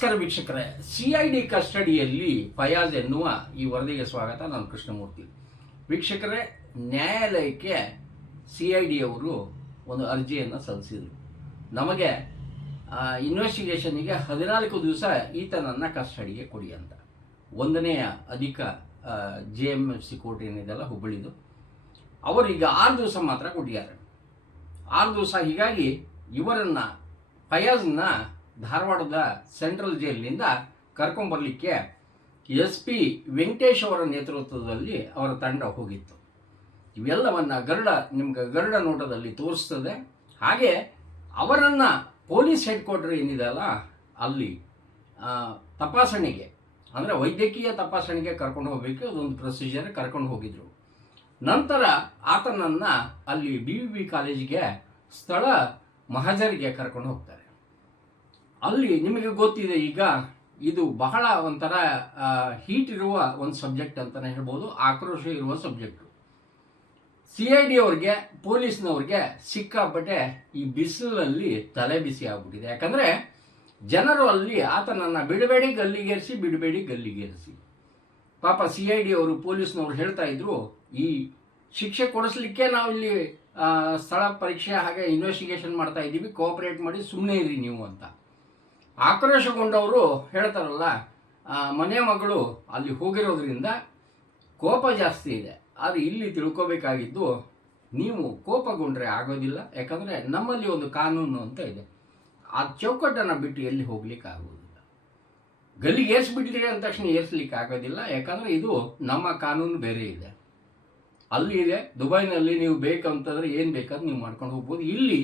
ನಮಸ್ಕಾರ ವೀಕ್ಷಕರೇ. C I D ಕಸ್ಟಡಿಯಲ್ಲಿ ಫಯಾಜ್ ಎನ್ನುವ ಈ ವರದಿಗೆ ಸ್ವಾಗತ. ನಾನು ಕೃಷ್ಣಮೂರ್ತಿ. ವೀಕ್ಷಕರೇ, ನ್ಯಾಯಾಲಯಕ್ಕೆ ಸಿ ಐ ಡಿ ಅವರು ಒಂದು ಅರ್ಜಿಯನ್ನು ಸಲ್ಲಿಸಿದರು. ನಮಗೆ ಇನ್ವೆಸ್ಟಿಗೇಷನಿಗೆ ಹದಿನಾಲ್ಕು ದಿವಸ ಈತನನ್ನು ಕಸ್ಟಡಿಗೆ ಕೊಡಿ ಅಂತ. ಒಂದನೆಯ ಅಧಿಕ J M F C court ಏನಿದೆಲ್ಲ ಹುಬ್ಬಳ್ಳಿದು. ಅವರು ಈಗ ಆರು ದಿವಸ ಮಾತ್ರ ಕೊಟ್ಟಿದ್ದಾರೆ. ಆರು ದಿವಸ ಹೀಗಾಗಿ ಇವರನ್ನು, ಫಯಾಜ್ನ ಧಾರವಾಡದ ಸೆಂಟ್ರಲ್ ಜೈಲಿನಿಂದ ಕರ್ಕೊಂಬರ್ಲಿಕ್ಕೆ ಎಸ್ ಪಿ ವೆಂಕಟೇಶ್ ಅವರ ನೇತೃತ್ವದಲ್ಲಿ ಅವರ ತಂಡ ಹೋಗಿತ್ತು. ಇವೆಲ್ಲವನ್ನ ಗರುಡ ನಿಮ್ಗೆ ಗರುಡ ನೋಟದಲ್ಲಿ ತೋರಿಸ್ತದೆ. ಹಾಗೆ ಅವರನ್ನು ಪೊಲೀಸ್ ಹೆಡ್ ಕ್ವಾರ್ಟರ್ ಏನಿದೆಯಲ್ಲ ಅಲ್ಲಿ ಆ, ತಪಾಸಣೆಗೆ ಅಂದರೆ ವೈದ್ಯಕೀಯ ತಪಾಸಣೆಗೆ ಕರ್ಕೊಂಡು ಹೋಗಬೇಕು ಅದೊಂದು ಪ್ರೊಸೀಜರ್ ಕರ್ಕೊಂಡು ಹೋಗಿದ್ರು. ನಂತರ ಆತನನ್ನ ಅಲ್ಲಿ ಬಿ ವಿ ಬಿ ಕಾಲೇಜಿಗೆ ಸ್ಥಳ ಮಹಜರಿಗೆ ಕರ್ಕೊಂಡು ಹೋಗ್ತಾರೆ. ಅಲ್ಲಿ ನಿಮಗೆ ಗೊತ್ತಿದೆ ಈಗ ಇದು ಬಹಳ ಒಂಥರ ಹೀಟ್ ಇರುವ ಒಂದು ಸಬ್ಜೆಕ್ಟ್ ಅಂತಲೇ ಹೇಳ್ಬೋದು, ಆಕ್ರೋಶ ಇರುವ ಸಬ್ಜೆಕ್ಟು ಸಿ ಐ ಡಿ ಅವ್ರಿಗೆ, ಪೊಲೀಸ್ನವ್ರಿಗೆ ಸಿಕ್ಕಾಪಟ್ಟೆ ಈ ಬಿಸಿಲಲ್ಲಿ ತಲೆ ಬಿಸಿ ಆಗ್ಬಿಟ್ಟಿದೆ. ಯಾಕಂದರೆ ಜನರು ಅಲ್ಲಿ ಆತನನ್ನು ಬಿಡಬೇಡಿ, ಗಲ್ಲಿಗೇರಿಸಿ ಬಿಡಬೇಡಿ, ಗಲ್ಲಿಗೇರಿಸಿ. ಪಾಪ ಸಿ ಐ ಡಿ ಅವರು ಪೊಲೀಸ್ನವ್ರು ಹೇಳ್ತಾ ಇದ್ರು, ಈ ಶಿಕ್ಷೆ ಕೊಡಿಸ್ಲಿಕ್ಕೆ ನಾವು ಇಲ್ಲಿ ಸ್ಥಳ ಪರೀಕ್ಷೆ ಹಾಗೆ ಇನ್ವೆಸ್ಟಿಗೇಷನ್ ಮಾಡ್ತಾ ಇದ್ದೀವಿ ಕೋಆಪರೇಟ್ ಮಾಡಿ ಸುಮ್ಮನೆ ಇರಿ ನೀವು ಅಂತ. ಆಕ್ರೋಶಗೊಂಡವರು ಹೇಳ್ತಾರಲ್ಲ ಮನೆ ಮಗಳು ಅಲ್ಲಿ ಹೋಗಿರೋದ್ರಿಂದ ಕೋಪ ಜಾಸ್ತಿ ಇದೆ. ಆದರೆ ಇಲ್ಲಿ ತಿಳ್ಕೊಬೇಕಾಗಿದ್ದು ನೀವು ಕೋಪಗೊಂಡ್ರೆ ಆಗೋದಿಲ್ಲ, ಯಾಕಂದರೆ ನಮ್ಮಲ್ಲಿ ಒಂದು ಕಾನೂನು ಅಂತ ಇದೆ. ಆ ಚೌಕಟ್ಟನ್ನು ಬಿಟ್ಟು ಎಲ್ಲಿ ಹೋಗ್ಲಿಕ್ಕೆ ಆಗೋದಿಲ್ಲ ಗಲ್ಲಿಗೆ ಏರ್ಸ್ಬಿಡ್ಲಿ ಅಂದ ತಕ್ಷಣ ಏರ್ಸ್ಲಿಕ್ಕೆ ಆಗೋದಿಲ್ಲ, ಯಾಕಂದರೆ ಇದು ನಮ್ಮ ಕಾನೂನು ಬೇರೆ ಇದೆ. ಅಲ್ಲಿ ಇದೆ, ದುಬೈನಲ್ಲಿ ನೀವು ಬೇಕಂತಂದರೆ ಏನು ಬೇಕಾದ್ರೂ ನೀವು ಮಾಡ್ಕೊಂಡು ಹೋಗ್ಬೋದು. ಇಲ್ಲಿ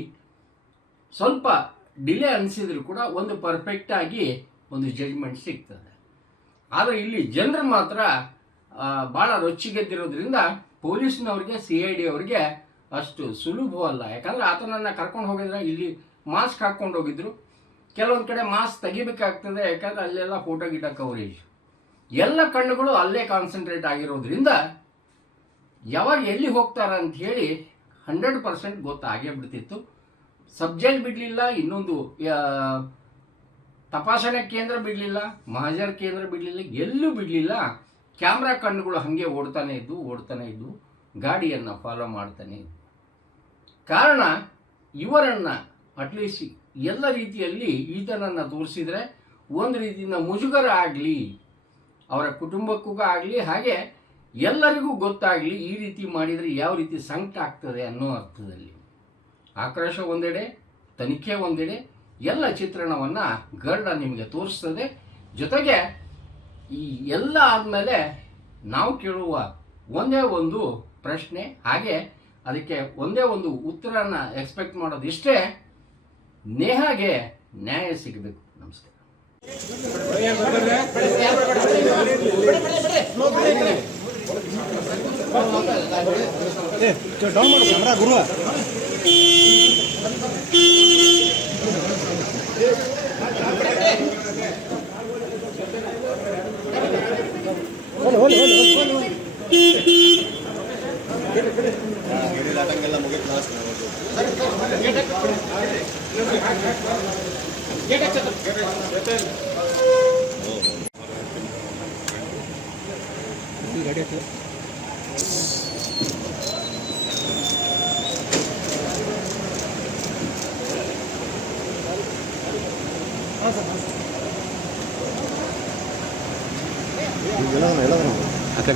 ಸ್ವಲ್ಪ ಡಿಲೇ ಅನಿಸಿದ್ರು ಕೂಡ ಒಂದು ಪರ್ಫೆಕ್ಟ್ ಆಗಿ ಒಂದು ಜಡ್ಜ್ಮೆಂಟ್ ಸಿಗ್ತದೆ. ಆದರೆ ಇಲ್ಲಿ ಜನರು ಮಾತ್ರ ಭಾಳ ರೊಚ್ಚಿಗೆದ್ದಿರೋದ್ರಿಂದ ಪೊಲೀಸ್ನವ್ರಿಗೆ ಸಿ ಐ ಡಿ ಅವ್ರಿಗೆ ಅಷ್ಟು ಸುಲಭವಲ್ಲ. ಯಾಕಂದ್ರೆ ಆತನನ್ನು ಕರ್ಕೊಂಡು ಹೋಗಿದ್ರೆ ಇಲ್ಲಿ ಮಾಸ್ಕ್ ಹಾಕ್ಕೊಂಡು ಹೋಗಿದ್ರು. ಕೆಲವೊಂದು ಕಡೆ ಮಾಸ್ಕ್ ತೆಗಿಬೇಕಾಗ್ತದೆ. ಯಾಕಂದ್ರೆ ಅಲ್ಲೆಲ್ಲ ಫೋಟೋ ಗಿಟ ಕವರೇಜ್ ಎಲ್ಲ ಕಣ್ಣುಗಳು ಅಲ್ಲೇ ಕಾನ್ಸಂಟ್ರೇಟ್ ಆಗಿರೋದ್ರಿಂದ ಯಾವಾಗ ಎಲ್ಲಿ ಹೋಗ್ತಾರ ಅಂತ ಹೇಳಿ ಹಂಡ್ರೆಡ್ ಪರ್ಸೆಂಟ್ ಗೊತ್ತಾಗೇ ಬಿಡ್ತಿತ್ತು. ಸಬ್ಜೆಕ್ಟ್ ಬಿಡಲಿಲ್ಲ, ಇನ್ನೊಂದು ತಪಾಸಣೆ ಕೇಂದ್ರ ಬಿಡಲಿಲ್ಲ, ಮಹಜರ್ ಕೇಂದ್ರ ಬಿಡಲಿಲ್ಲ, ಎಲ್ಲೂ ಬಿಡಲಿಲ್ಲ. ಕ್ಯಾಮ್ರಾ ಕಣ್ಣುಗಳು ಹಾಗೆ ಓಡ್ತಾನೆ ಇದ್ದು ಓಡ್ತಾನೆ ಇದ್ದು, ಗಾಡಿಯನ್ನು ಫಾಲೋ ಮಾಡ್ತಾನೆ ಕಾರಣ, ಇವರನ್ನು ಅಟ್ಲೀಸ್ಟ್ ಎಲ್ಲ ರೀತಿಯಲ್ಲಿ ಈತನನ್ನು ತೋರಿಸಿದರೆ, ಒಂದು ರೀತಿಯಿಂದ ಮುಜುಗರ ಆಗಲಿ, ಅವರ ಕುಟುಂಬಕ್ಕೂ ಆಗಲಿ, ಹಾಗೆ ಎಲ್ಲರಿಗೂ ಗೊತ್ತಾಗಲಿ, ಈ ರೀತಿ ಮಾಡಿದರೆ ಯಾವ ರೀತಿ ಸಂಕಟ ಆಗ್ತದೆ ಅನ್ನೋ ಅರ್ಥದಲ್ಲಿ. ಆಕ್ರೋಶ ಒಂದೆಡೆ, ತನಿಖೆ ಒಂದೆಡೆ, ಎಲ್ಲ ಚಿತ್ರಣವನ್ನು ಗರ್ಡ ನಿಮಗೆ ತೋರಿಸ್ತದೆ. ಜೊತೆಗೆ ಈ ಎಲ್ಲ ಆದಮೇಲೆ ನಾವು ಕೇಳುವ ಒಂದೇ ಒಂದು ಪ್ರಶ್ನೆ, ಹಾಗೆ ಅದಕ್ಕೆ ಒಂದೇ ಒಂದು ಉತ್ತರನ ಎಕ್ಸ್ಪೆಕ್ಟ್ ಮಾಡೋದಿಷ್ಟೇ ನೇಹಾಗೆ ನ್ಯಾಯ ಸಿಗಬೇಕು. ನಮಸ್ಕಾರ ಡೌನ್ ಮಾಡು ಗುರು Get it, get it.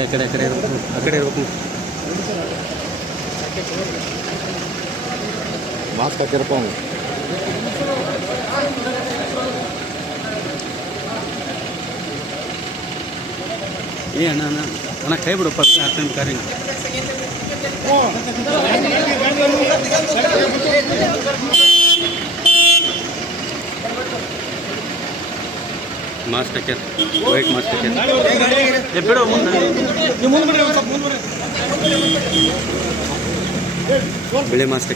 ಕಡೆ ಆ ಕಡೆ ಆ ಕಡೆ ಇರ್ಬೇಕು. ಆ ಕಡೆ ಇರ್ಬೇಕು. ಮಾಸ್ಕ್ ಹಾಕಿರಪ್ಪ ಅವನು. ಏ ಅಣ್ಣ ಅಣ್ಣ ಅಣ್ಣ ಕೈ ಬಿಡಪ್ಪ ಹಾಕ್ತಾನೆ ಕಾರಿ ಮಾಸ್ಕ್ ಹಾಕ್ಯಾರ ವೈಟ್ ಏ ಬಿಡು ಮುಂದೆ. ಬಿಳಿ mask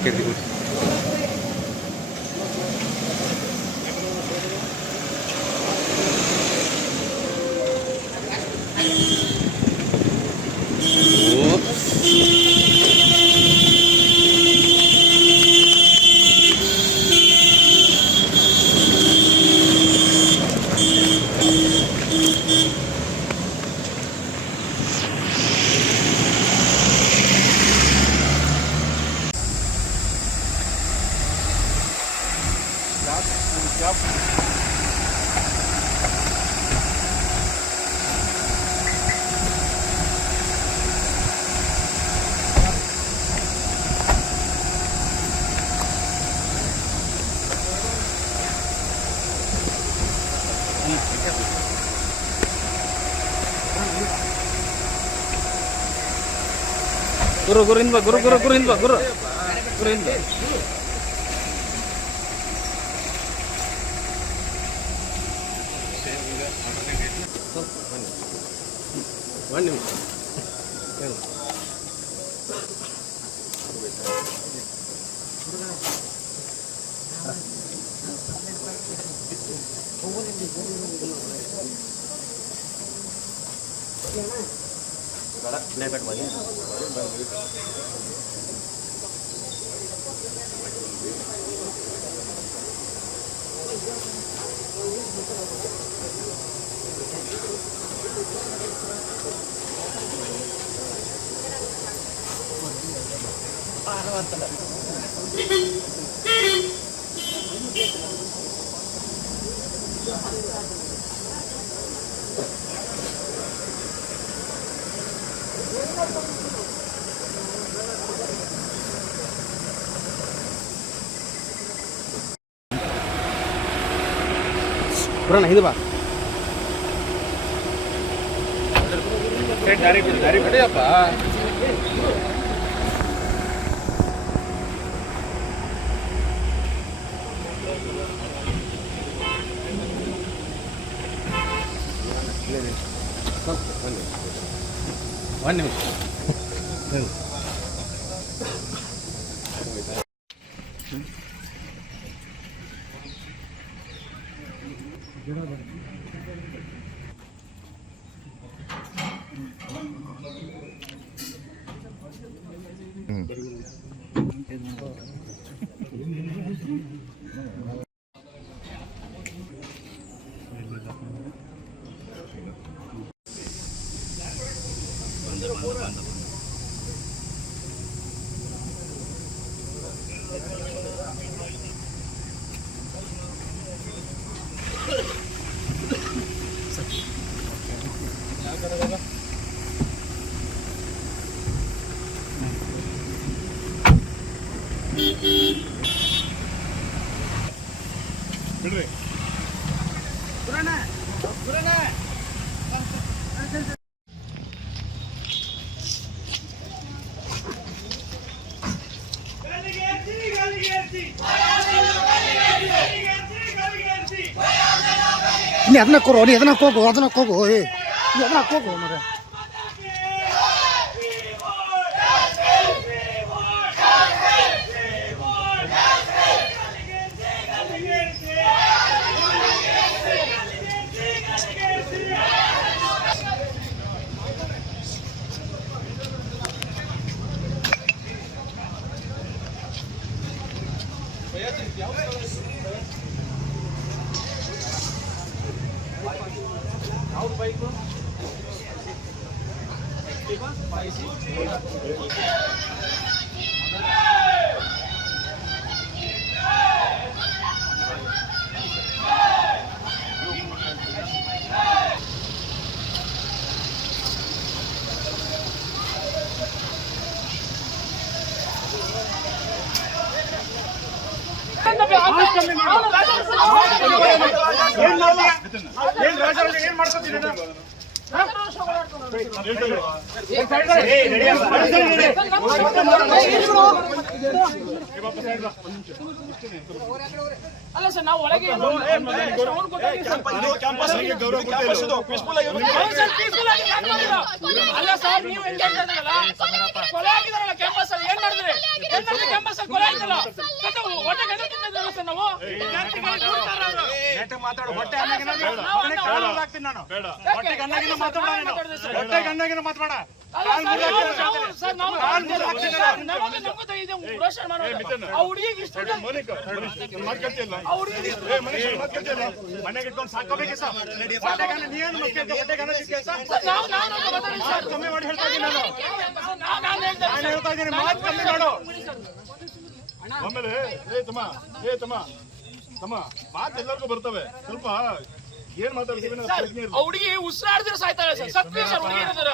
Yep. Guru, guruin pak, guru, guru, guruin pak, guru, guruin pak. ಗುರು ಹಿಂದ್ ಬಾ ಗುರು ಗುರು ಗುರು ಹಿಂದ್ ಬಾ ಗುರು ಗುರು ಹಿಂದ್ ಬಾ ಒಂದು వన్ నిమిషం Gracias. ಬಾ ಒಂದು ನಿಮಿಷ ನೀ ಅದನ್ನ ಕೊಡು, ನೀ ಅದನ್ನ ಹೋಗು ಅದನ್ನ ಹೋಗು ಏ, ನೀ ಅದನ್ನ ಹೋಗು ಮರ ಏನ್ ಮಾಡ್ಕೊತೀನಿ ಅಲ್ಲ ಸರ್ ನಾವು ಒಳಗೆ ಅಲ್ಲಿ ಸರ್ ನೀವು ಹೆಂಗ್ ಹೇಳ್ತಾ ಇದ್ದೀರಲ್ಲ? ಕೊಲೆ ಆಗಿದಾರಲ್ಲ ಕ್ಯಾಂಪಸ್ ಅಲ್ಲಿ ಏನ್ ಮಾಡಿದ್ರೆ ಏನ್ ಮಾಡಿದ್ರಿ ಕ್ಯಾಂಪಸ್ ಅಲ್ಲಿ ಕೊಲೆ ಸರ್ ನಾವು? ಅವ್ರು. ಮಾತಾಡು. ಹೊಟ್ಟೆ ಹಾಕ್ತೀನಿ ನಾನು. ಹೊಟ್ಟೆ ಗಂಡಗಿನ ಮಾತಾಡ. ಹೊಟ್ಟೆ ಗಂಡಗಿನ ಮನೆಗೆ ಇಟ್ಕೊಂಡು ಹೊಟ್ಟೆ ಗಂಡ ನೀನು ಹೊಟ್ಟೆ ಗಂಡ. ಕಮ್ಮಿ ಮಾಡಿ ಹೇಳ್ತಾ ಇದ್ದೀನಿ ನಾನು. ನಾನು ಹೇಳ್ತಾ ನಾನು ಹೇಳ್ತಾ ಇದ್ದೀನಿ ಮಾತು ಕಮ್ಮಿ ಮಾಡು. ಆಮೇಲೆ ಏ ತಮ್ಮ. ಏ ತಮ್ಮ. ತಮ್ಮ ಮಾತು ಎಲ್ಲರಿಗೂ ಬರ್ತವೆ. ಸ್ವಲ್ಪ ಏನ್ ಮಾತಾಡ್ತೀವಿ ಹುಡುಗಿ ಉಸಿರಾಡಿದ್ರೆ ಸಾಯ್ತಾರೆ ಸರ್. ಸತ್ವಿ ಸರ್ ಹುಡುಗಿ ಇರೋದ್ರ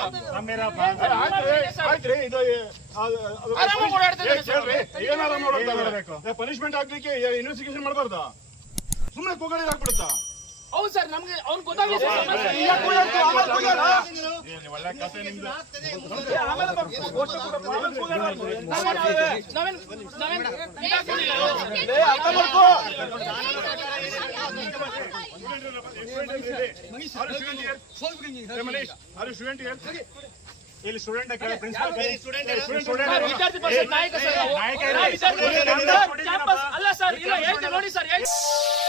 ಆಯ್ತ್ರಿ ಇದು ಏ, ಅದು- ಅದು- ಆರಾಮಾಗಿ ಓಡಾಡ್ತಾ ಏ, ಕೇಳ್ರಿ ಏನ್ ಆರಾಮ ಪನಿಷ್ಮೆಂಟ್ ಆಗ್ಲಿಕ್ಕೆ ಇನ್ವೆಸ್ಟಿಗೇಷನ್ ಮಾಡಬಾರ್ದ? ಸುಮ್ಮನೆ ಕೂಗಡಿ ಹಾಕ್ಬಿಡುತ್ತಾ ಹೌದು ಸರ್ ನಮ್ಗೆ ಅವ್ನ್ ಗೊತ್ತಾಗಿದೆ ಸರ್ ಸ್ಟೂಡೆಂಟ್. ಇಲ್ಲಿ student principal student Vidyarthi Parishad ನಾಯಕ ಸರ್ ಅಲ್ಲ ಸರ್ ಇಲ್ಲ ಹೇಳ್ತೀನಿ ನೋಡಿ ಸರ್ ಹೇಳ್ತೀನಿ.